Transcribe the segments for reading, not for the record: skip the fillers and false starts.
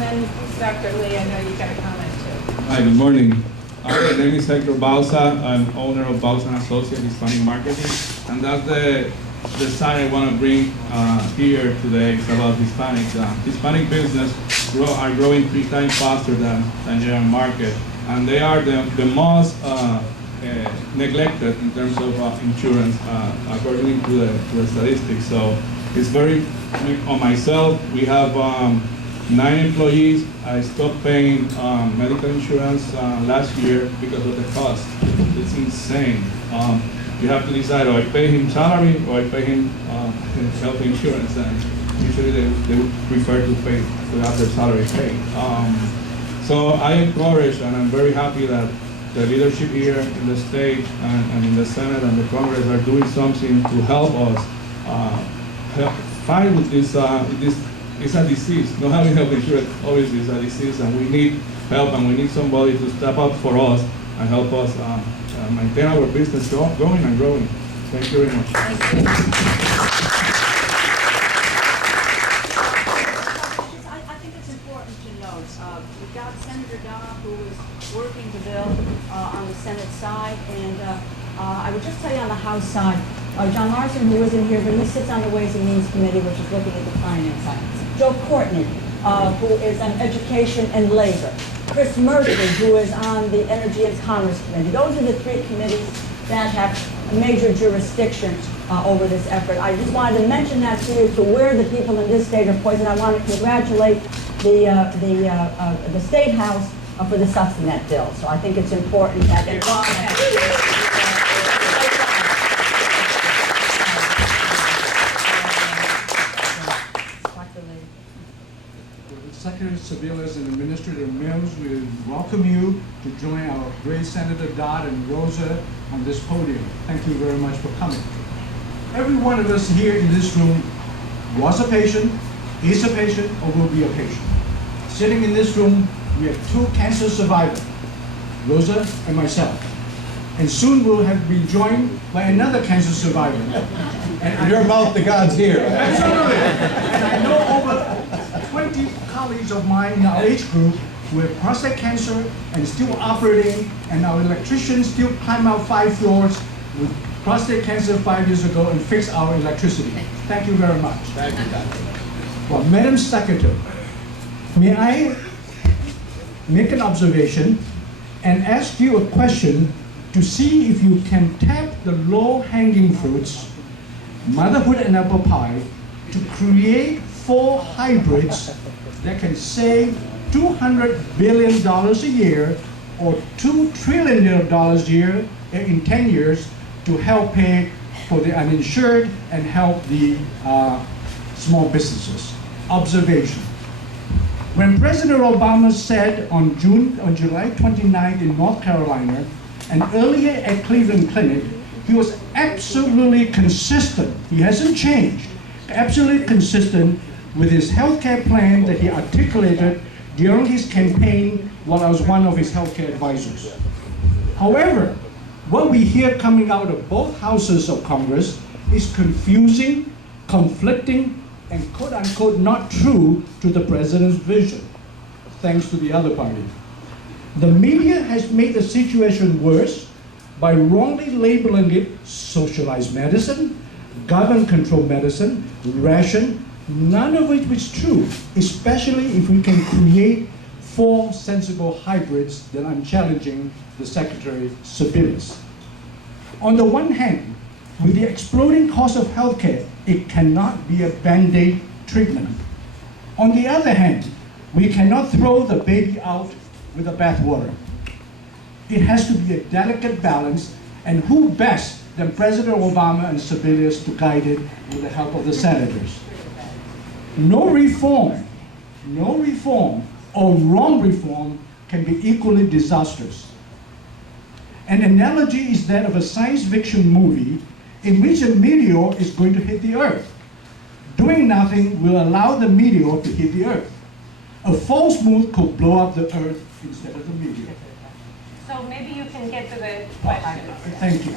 and then Dr. Lee, I know you got a comment too. Hi, good morning. My name is Hector Bauza. I'm owner of Bauza & Associates Hispanic Marketing, and that's the side I want to bring here today. It's about Hispanics. Hispanic business are growing 3 times faster than general market, and they are the most neglected in terms of insurance, according to the statistics. So it's very, on myself, we have 9 employees. I stopped paying medical insurance last year because of the cost. It's insane. You have to decide, or I pay him salary or I pay him health insurance, and usually they would prefer to have their salary paid. So I encourage, and I'm very happy that the leadership here in the state and in the Senate and the Congress are doing something to help us fight with this. It's a disease. Not having health insurance obviously is a disease, and we need help, and we need somebody to step up for us and help us maintain our business going and growing. Thank you very much. Thank you. I think it's important to note, we've got Senator Dodd, who is working the bill on the Senate side, and I would just tell you on the House side, John Larson, who isn't here, but he sits on the Ways and Means Committee, which is looking at the finance side. Joe Courtney, who is on Education and Labor. Chris Murphy, who is on the Energy and Commerce Committee. Those are the 3 committees that have major jurisdiction over this effort. I just wanted to mention that to you, to where the people in this state are poised. And I want to congratulate the State House for the substance bill. So I think it's important that Secretary Sebelius and Administrator Mills, we welcome you to join our great Senator Dodd and Rosa on this podium. Thank you very much for coming. Every one of us here in this room was a patient, is a patient, or will be a patient. Sitting in this room, we have 2 cancer survivors, Rosa and myself. And soon we'll have been joined by another cancer survivor. And you're both the gods here. Absolutely. And I know over 20 colleagues of mine in our age group who have prostate cancer and still operating, and our electricians still climb out 5 floors with prostate cancer 5 years ago and fix our electricity. Thank you very much. Thank you, Doctor. Well, Madam Secretary, may I make an observation and ask you a question to see if you can tap the low-hanging fruits, motherhood and apple pie, to create 4 hybrids that can save $200 billion a year or $2 trillion a year in 10 years to help pay for the uninsured and help the small businesses. Observation. When President Obama said on July 29th in North Carolina and earlier at Cleveland Clinic, he was absolutely consistent. He hasn't changed. Absolutely consistent with his healthcare plan that he articulated during his campaign while I was one of his healthcare advisors. However, what we hear coming out of both houses of Congress is confusing, conflicting, and quote-unquote not true to the president's vision, thanks to the other party. The media has made the situation worse by wrongly labeling it socialized medicine, government-controlled medicine, ration, none of which is true, especially if we can create 4 sensible hybrids, then I'm challenging the Secretary Sebelius. On the one hand, with the exploding cost of healthcare, it cannot be a band-aid treatment. On the other hand, we cannot throw the baby out with the bathwater. It has to be a delicate balance, and who best than President Obama and Sebelius to guide it with the help of the senators. No reform or wrong reform can be equally disastrous. An analogy is that of a science fiction movie in which a meteor is going to hit the Earth. Doing nothing will allow the meteor to hit the Earth. A false move could blow up the Earth instead of the meteor. So maybe you can get to the question. Thank you.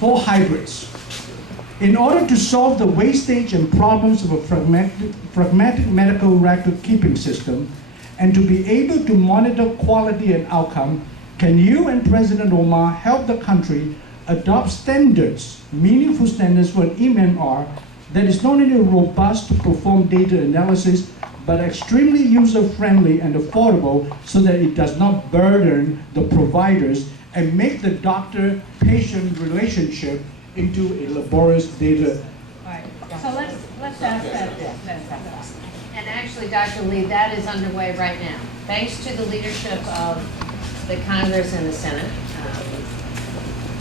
4 hybrids. In order to solve the wastage and problems of a pragmatic medical record-keeping system, and to be able to monitor quality and outcome, can you and President Omar help the country adopt standards, meaningful standards for an EMR that is not only robust to perform data analysis, but extremely user-friendly and affordable so that it does not burden the providers and make the doctor-patient relationship into a laborious data. All right, so let's ask that. And actually, Dr. Lee, that is underway right now. Thanks to the leadership of the Congress and the Senate,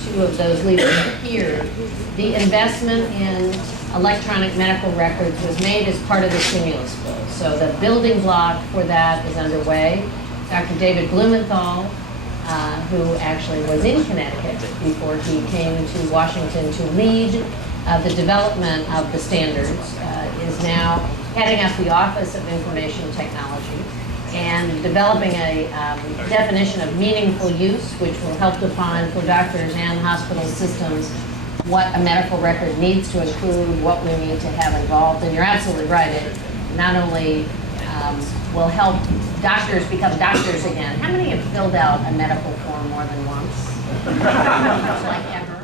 two of those leaders are here, the investment in electronic medical records was made as part of the stimulus bill. So the building block for that is underway. Dr. David Blumenthal, who actually was in Connecticut before he came to Washington to lead the development of the standards, is now heading up the Office of Information Technology and developing a definition of meaningful use, which will help define for doctors and hospital systems what a medical record needs to include, what we need to have involved. And you're absolutely right, it not only will help doctors become doctors again. How many have filled out a medical form more than once? Like ever?